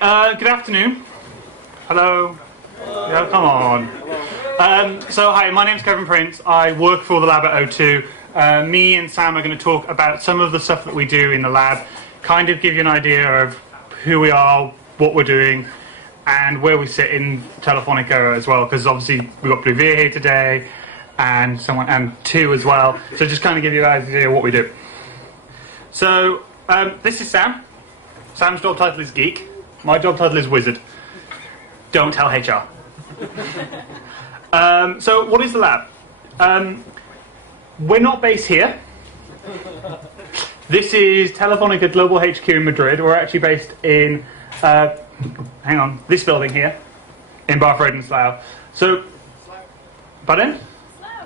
Good afternoon. Hello. Yeah, come on. So hi, my name's Kevin Prince. I work for the lab at O2. Me and Sam are going to talk about some of the stuff that we do in the lab, kind of give you an idea of who we are, what we're doing, and where we sit in Telefonica as well, because obviously we've got Bluvir here today, and someone and two as well. So just kind of give you an idea of what we do. So this is Sam. Sam's job title is Geek. My job title is Wizard. Don't tell HR. So what is the lab? We're not based here. This is Telefonica Global HQ in Madrid. We're actually based in, hang on, this building here, in Barford and Slough. So, pardon?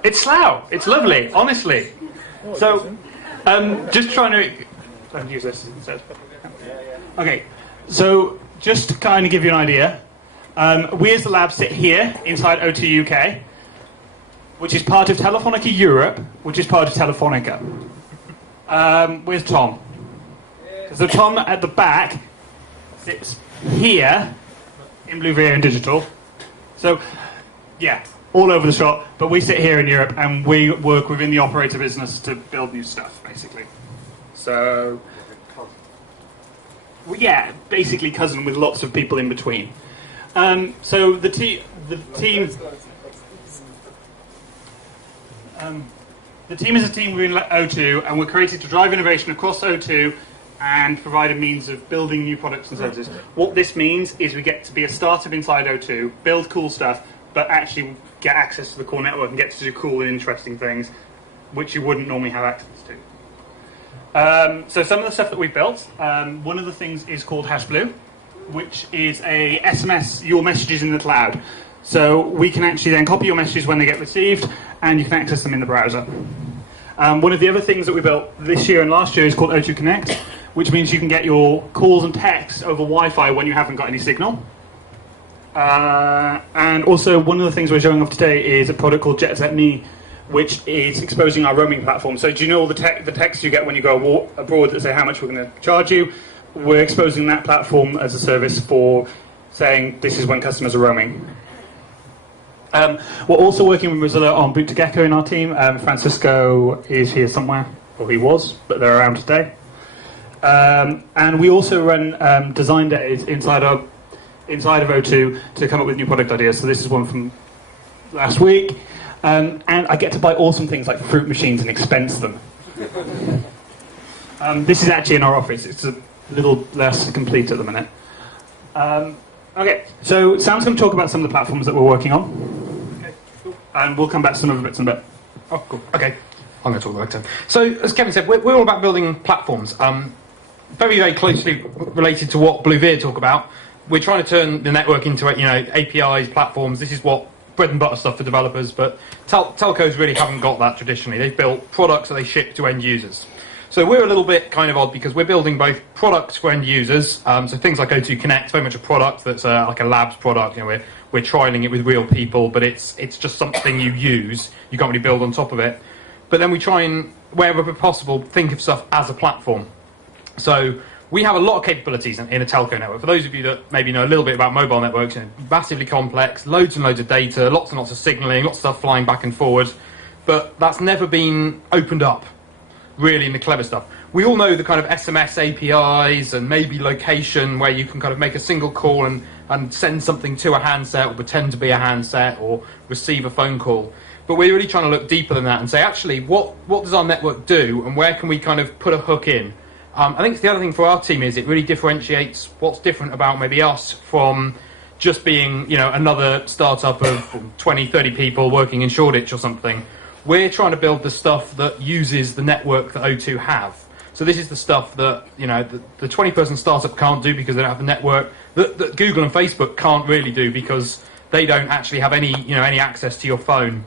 It's Slough. It's lovely, honestly. So, just trying to... Let me use this instead. Okay, so just to kind of give you an idea, we as the lab sit here inside O2 UK, which is part of Telefonica Europe, which is part of Telefonica. Where's Tom? So Tom at the back sits here in Bluvir and Digital. So, yeah, all over the shop, but we sit here in Europe and we work within the operator business to build new stuff, basically. So... well, yeah, basically cousin with lots of people in between. So the team is a team within O2, and we're created to drive innovation across O2 and provide a means of building new products and services. What this means is we get to be a startup inside O2, build cool stuff, but actually get access to the core network and get to do cool and interesting things, which you wouldn't normally have access to. So some of the stuff that we built, one of the things is called HashBlue, which is a SMS your messages in the cloud. So we can actually then copy your messages when they get received, and you can access them in the browser. One of the other things that we built this year and last year is called O2 Connect, which means you can get your calls and texts over Wi-Fi when you haven't got any signal. And also one of the things we're showing off today is a product called JetSetMe, which is exposing our roaming platform. So do you know all the texts you get when you go abroad that say how much we're going to charge you? We're exposing that platform as a service for saying this is when customers are roaming. We're also working with Mozilla on Boot2Gecko in our team. Francisco is here somewhere, or he was, but they're around today. And we also run design days inside of O2 to come up with new product ideas. So this is one from last week. And I get to buy awesome things like fruit machines and expense them. This is actually in our office. It's a little less complete at the minute. Okay, so Sam's going to talk about some of the platforms that we're working on. Okay, cool. And we'll come back to some of the bits in a bit. Oh, cool. Okay, I'm going to talk about it. So, as Kevin said, we're all about building platforms. Very, very closely related to what Bluvir talk about. We're trying to turn the network into, APIs, platforms. This is what bread and butter stuff for developers, but telcos really haven't got that traditionally. They've built products that they ship to end users. So we're a little bit kind of odd because we're building both products for end users, so things like O2 Connect, very much a product that's like a labs product. We're trialing it with real people, but it's just something you use. You can't really build on top of it. But then we try and, wherever possible, think of stuff as a platform. So we have a lot of capabilities in a telco network. For those of you that maybe know a little bit about mobile networks, massively complex, loads and loads of data, lots and lots of signaling, lots of stuff flying back and forward. But that's never been opened up, really, in the clever stuff. We all know the kind of SMS APIs and maybe location where you can kind of make a single call and send something to a handset or pretend to be a handset or receive a phone call. But we're really trying to look deeper than that and say, actually, what does our network do and where can we kind of put a hook in? I think the other thing for our team is it really differentiates what's different about maybe us from just being, another startup of 20, 30 people working in Shoreditch or something. We're trying to build the stuff that uses the network that O2 have. So this is the stuff that, the 20-person startup can't do because they don't have the network, that Google and Facebook can't really do because they don't actually have any access to your phone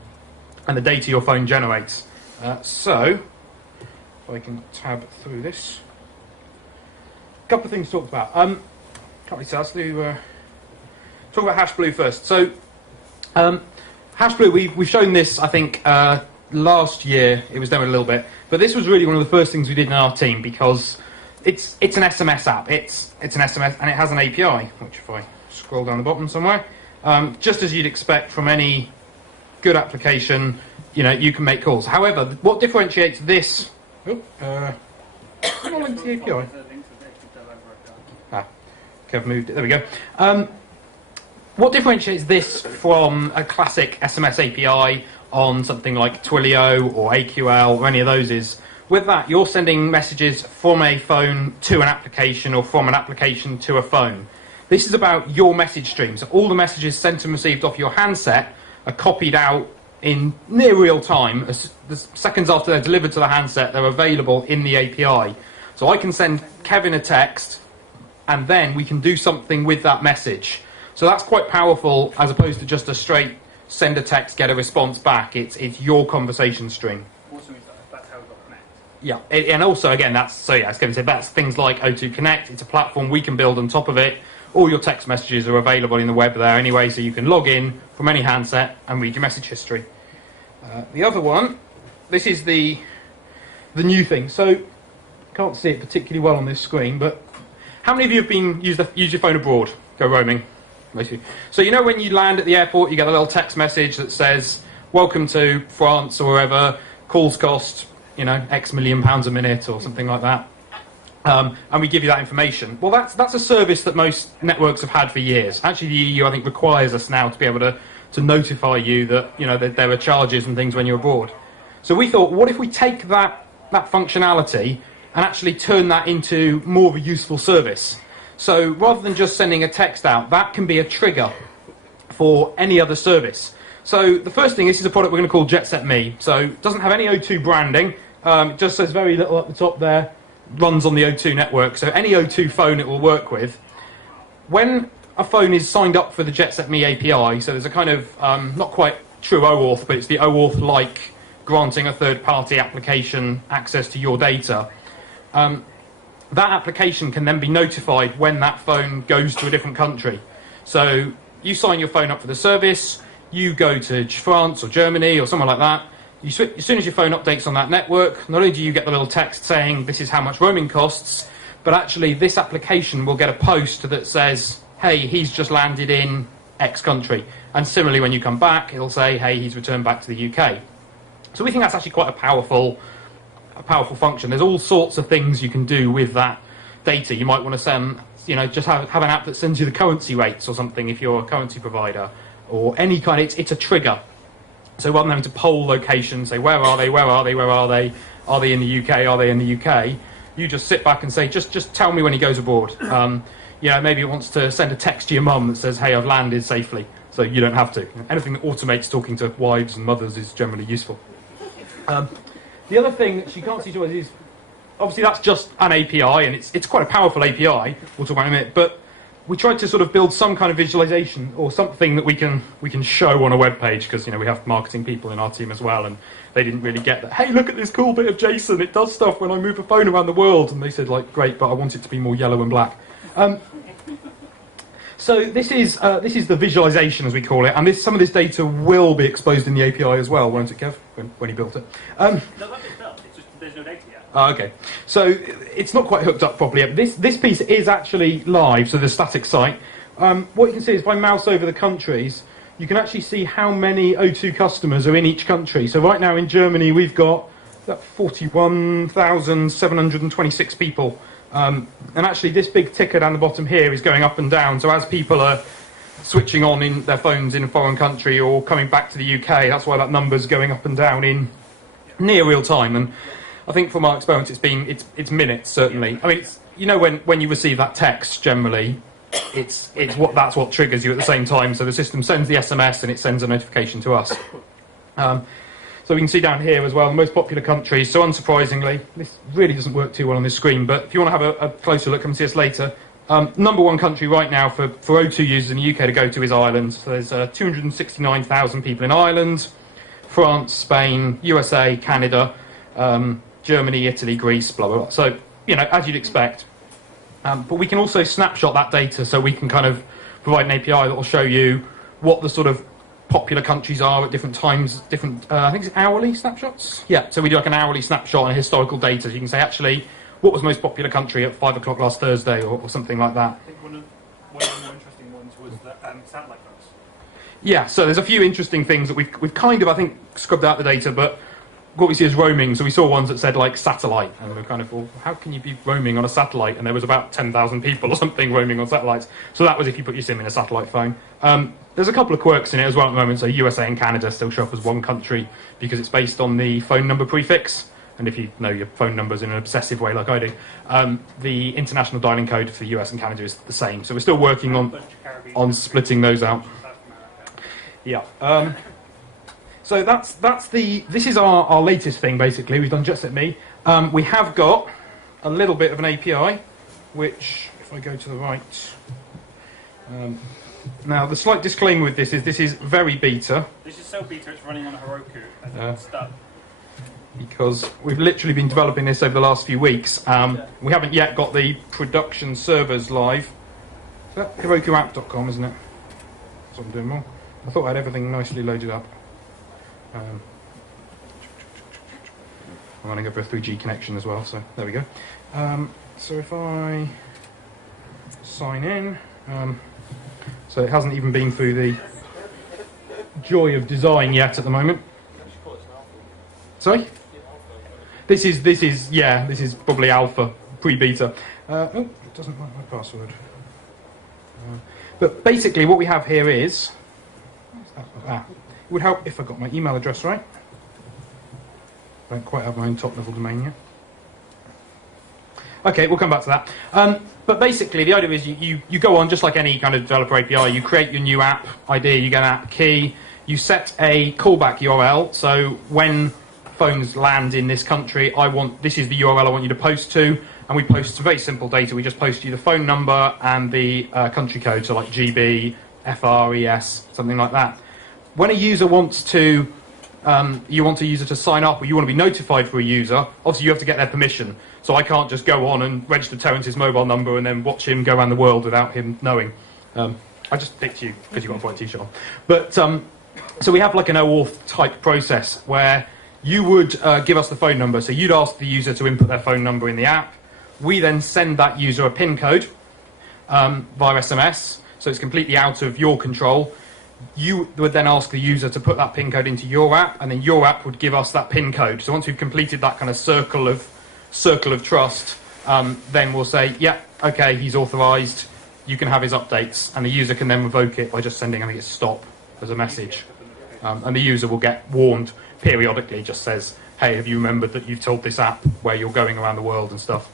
and the data your phone generates. So, if I can tab through this. Couple of things to talk about. Can't really say. Let's talk about HashBlue first. So, HashBlue, we've shown this, I think, last year. It was demoed a little bit, but this was really one of the first things we did in our team because it's an SMS app. It's an SMS, and it has an API, which if I scroll down the bottom somewhere, just as you'd expect from any good application, you can make calls. However, what differentiates this? Not linked to the API. Kev moved it. There we go. What differentiates this from a classic SMS API on something like Twilio or AQL or any of those is, with that, you're sending messages from a phone to an application or from an application to a phone. This is about your message stream. So all the messages sent and received off your handset are copied out in near real time. The seconds after they're delivered to the handset, they're available in the API. So I can send Kevin a text, and then we can do something with that message. So that's quite powerful, as opposed to just a straight send a text, get a response back. It's your conversation stream. Also, that's how we got Connect. Yeah, and also again, as Kevin said, that's things like O2 Connect. It's a platform we can build on top of it. All your text messages are available in the web there anyway, so you can log in from any handset and read your message history. The other one, this is the new thing. So can't see it particularly well on this screen, but how many of you have used your phone abroad? Go roaming. So when you land at the airport, you get a little text message that says, "Welcome to France," or wherever. Calls cost, X million pounds a minute or something like that. And we give you that information. Well, that's a service that most networks have had for years. Actually, the EU, I think, requires us now to be able to notify you that that there are charges and things when you're abroad. So we thought, what if we take that functionality and actually turn that into more of a useful service? So rather than just sending a text out, that can be a trigger for any other service. So the first thing, this is a product we're going to call JetSetMe. So it doesn't have any O2 branding. It just says very little at the top there. Runs on the O2 network. So any O2 phone it will work with. When a phone is signed up for the JetSetMe API, so there's a kind of, not quite true OAuth, but it's the OAuth-like granting a third-party application access to your data. That application can then be notified when that phone goes to a different country. So you sign your phone up for the service, you go to France or Germany or somewhere like that. As soon as your phone updates on that network, not only do you get the little text saying this is how much roaming costs, but actually this application will get a post that says, hey, he's just landed in X country. And similarly, when you come back, it'll say, hey, he's returned back to the UK. So we think that's actually quite a powerful function. There's all sorts of things you can do with that data. You might want to send, just have an app that sends you the currency rates or something if you're a currency provider, or any kind. It's a trigger. So rather than having to poll locations, say where are they, are they in the UK, are they in the UK? You just sit back and say, just tell me when he goes abroad. Maybe it wants to send a text to your mum that says, hey, I've landed safely. So you don't have to. Anything that automates talking to wives and mothers is generally useful. The other thing that you can't see is, obviously that's just an API, and it's quite a powerful API, we'll talk about in a minute, but we tried to sort of build some kind of visualization or something that we can show on a web page, because we have marketing people in our team as well, and they didn't really get that. Hey, look at this cool bit of JSON, it does stuff when I move a phone around the world. And they said, great, but I want it to be more yellow and black. So this is the visualization, as we call it, and some of this data will be exposed in the API as well, won't it, Kev, when he built it? No, that bit's built. It's just there's no data yet. Okay, so it's not quite hooked up properly yet. This piece is actually live, so the static site. What you can see is if I mouse over the countries, you can actually see how many O2 customers are in each country. So right now in Germany, we've got 41,726 people. And actually this big ticker down the bottom here is going up and down. So as people are switching on in their phones in a foreign country or coming back to the UK, that's why that number's going up and down in near real time. And I think from our experience, it's minutes, certainly. I mean, it's, when you receive that text, generally, that's what triggers you at the same time. So the system sends the SMS and it sends a notification to us. So we can see down here as well, the most popular countries. So unsurprisingly, this really doesn't work too well on this screen, but if you want to have a closer look, come see us later. Number one country right now for O2 users in the UK to go to is Ireland. So there's 269,000 people in Ireland, France, Spain, USA, Canada, Germany, Italy, Greece, blah, blah, blah. So, as you'd expect. But we can also snapshot that data, so we can kind of provide an API that will show you what the sort of popular countries are at different times, I think it's hourly snapshots? Yeah, so we do like an hourly snapshot and historical data. So you can say, actually, what was the most popular country at 5 o'clock last Thursday, or something like that. I think one of the more interesting ones was the satellite phones. Yeah, so there's a few interesting things that we've kind of, I think, scrubbed out the data, but what we see is roaming. So we saw ones that said like satellite, and we're kind of, well, how can you be roaming on a satellite? And there was about 10,000 people or something roaming on satellites. So that was if you put your SIM in a satellite phone. There's a couple of quirks in it as well at the moment. So USA and Canada still show up as one country because it's based on the phone number prefix. And if you know your phone numbers in an obsessive way like I do, the international dialing code for US and Canada is the same. So we're still working on splitting those out. Yeah. So this is our latest thing, basically. We've done Jet Set Me. We have got a little bit of an API, which, if I go to the right... now, the slight disclaimer with this is very beta. This is so beta, it's running on a Heroku, and it's stuck. Because we've literally been developing this over the last few weeks. We haven't yet got the production servers live. Is that HerokuApp.com, isn't it? That's what I'm doing more. I thought I had everything nicely loaded up. I'm running up a 3G connection as well, so there we go. So if I sign in, so it hasn't even been through the joy of design yet at the moment. Sorry? This is probably alpha, pre-beta. Oh, it doesn't like my password. But basically what we have here is... It would help if I got my email address right. I don't quite have my own top-level domain yet. Okay, we'll come back to that. But basically, the idea is you go on just like any kind of developer API. You create your new app ID, you get an app key, you set a callback URL. So when phones land in this country, this is the URL I want you to post to, and we post some very simple data. We just post you the phone number and the country code, so like GB, FRES, something like that. When a user wants to, you want a user to sign up, or you want to be notified for a user, obviously you have to get their permission. So I can't just go on and register Terence's mobile number and then watch him go around the world without him knowing. I just picked you because you've got a white t-shirt on. But, so we have like an OAuth type process where you would give us the phone number. So you'd ask the user to input their phone number in the app. We then send that user a PIN code via SMS. So it's completely out of your control. You would then ask the user to put that PIN code into your app, and then your app would give us that PIN code. So once we've completed that kind of circle of trust, then we'll say, yeah, okay, he's authorized, you can have his updates, and the user can then revoke it by just sending, I think it's stop as a message. And the user will get warned periodically, just says, hey, have you remembered that you've told this app where you're going around the world and stuff,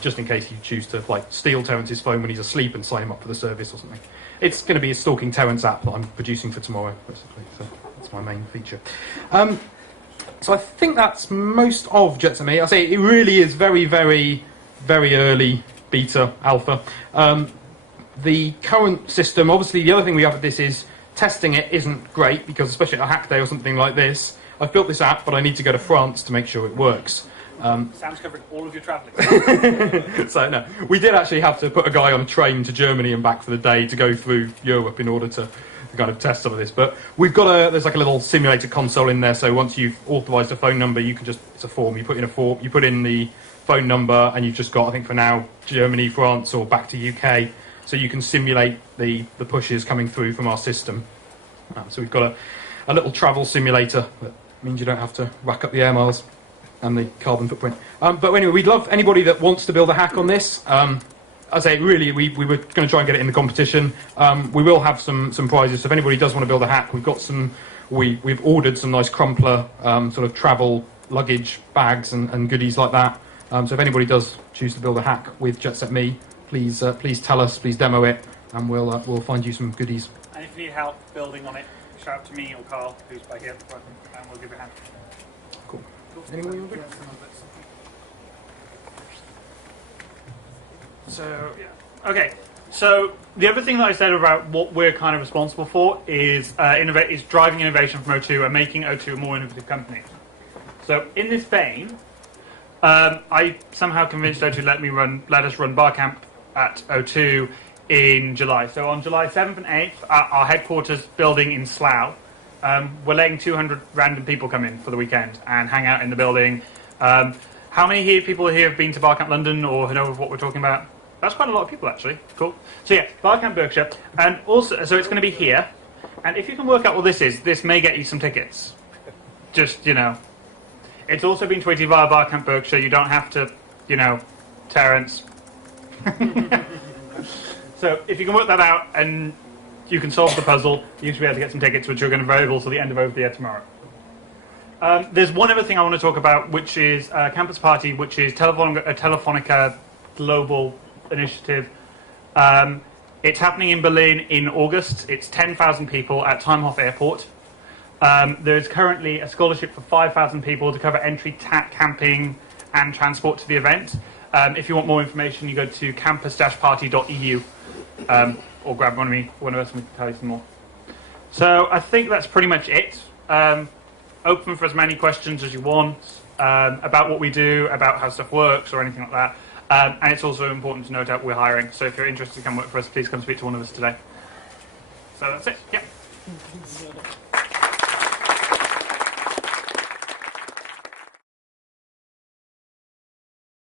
just in case you choose to like steal Terence's phone when he's asleep and sign him up for the service or something. It's going to be a stalking Terence app that I'm producing for tomorrow, basically, so that's my main feature. So I think that's most of Jet Set Me. I say it really is very, very, very early beta, alpha. The current system, obviously the other thing we have with this is testing it isn't great, because especially at a hack day or something like this, I've built this app, but I need to go to France to make sure it works. Sam's covering all of your travelling. So no, we did actually have to put a guy on a train to Germany and back for the day to go through Europe in order to kind of test some of this. But we've got there's like a little simulator console in there. So once you've authorised a phone number, you can just, it's a form. You put in the phone number, and you've just got, I think for now, Germany, France, or back to UK. So you can simulate the pushes coming through from our system. So we've got a little travel simulator that means you don't have to rack up the air miles and the carbon footprint. But anyway, we'd love anybody that wants to build a hack on this. I say, really, we were going to try and get it in the competition. We will have some prizes. So if anybody does want to build a hack, we've got we've ordered some nice crumpler sort of travel luggage bags and goodies like that. So if anybody does choose to build a hack with Jet Set Me, please tell us, please demo it, and we'll find you some goodies. And if you need help building on it, shout out to me or Carl, who's by here, and we'll give you a hand. Cool. Anyone you want to do? So, yeah. Okay. So the other thing that I said about what we're kind of responsible for is driving innovation from O2 and making O2 a more innovative company. So in this vein, I somehow convinced O2 to let us run Barcamp at O2 in July. So on July 7th and 8th, at our headquarters building in Slough, we're letting 200 random people come in for the weekend and hang out in the building, How many people here have been to Barcamp London or know of what we're talking about? That's quite a lot of people, actually. Cool. So yeah, Barcamp Berkshire. And also, so it's going to be here. And if you can work out what this is, this may get you some tickets. Just, you know. It's also been tweeted via Barcamp Berkshire. You don't have to, you know, Terence. So if you can work that out and you can solve the puzzle, you should be able to get some tickets, which are going to be available till the end of Over the Air tomorrow. There's one other thing I want to talk about, which is Campus Party, which is a Telefonica global initiative. It's happening in Berlin in August. It's 10,000 people at Timehoff Airport. There's currently a scholarship for 5,000 people to cover entry, camping, and transport to the event. If you want more information, you go to campus-party.eu or grab one of us and we can tell you some more. So I think that's pretty much it. Open for as many questions as you want about what we do, about how stuff works, or anything like that. And it's also important to note out we're hiring. So if you're interested to come work for us, please come speak to one of us today. So that's it. Yeah.